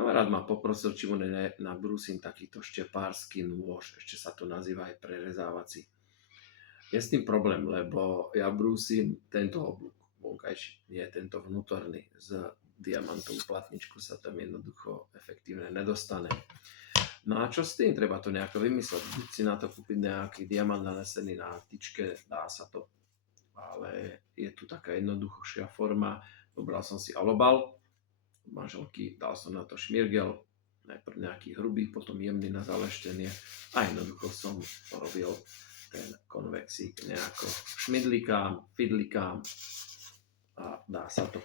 Kamarát ma poprosil, či mu nabrúsim takýto štepársky nôž, ešte sa to nazýva aj prerezávací. Je s tým problém, lebo ja brúsim tento oblúk vonkajší, nie tento vnútorný. Z diamantovú platničku sa tam jednoducho efektívne nedostane. No a čo s tým? Treba to nejako vymysleť. Buď si na to kúpiť nejaký diamant nanesený na tyčke, dá sa to. Ale je tu taká jednoduchšia forma. Dobral som si alobal, manželky, dal som na to šmirgel, najprv nejaký hrubý, potom jemný na zaleštenie a jednoducho som robil ten konvexík nejako šmidlikám, fidlikám a dá sa to.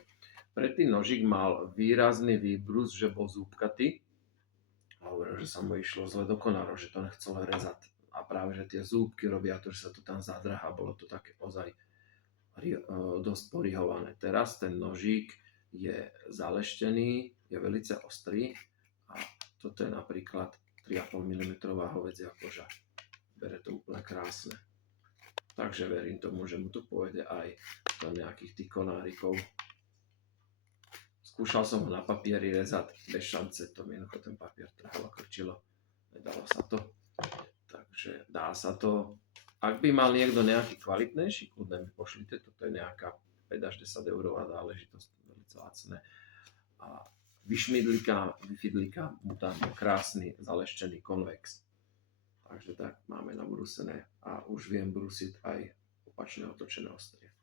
Predtým nožík mal výrazný výbrus, že bol zúbkatý a hovoril, že sa mu išlo zle do konárov, že to nechcelo rezať. A práve, že tie zúbky robia to, že sa to tam zadrhá, bolo to také ozaj dosť porihované. Teraz ten nožík je zaleštený, je velice ostrý a toto je napríklad 3,5 mm hovädzia koža. Bere to úplne krásne. Takže verím tomu, že mu to pôjde aj do nejakých tých konárikov. Skúšal som ho na papieri rezať bez šance, to mi jednoducho ten papier trhalo, krčilo. Nedalo sa to. Takže dá sa to. Ak by mal niekto nejaký kvalitnejší, kľudne mi pošlite, toto je nejaká 5 až 10 eurová záležitosť, veľmi lacné. A vyfidlikám mu tam krásny zaleštený konvex. Takže tak máme nabrúsené a už viem brúsiť aj opačne otočené ostrie.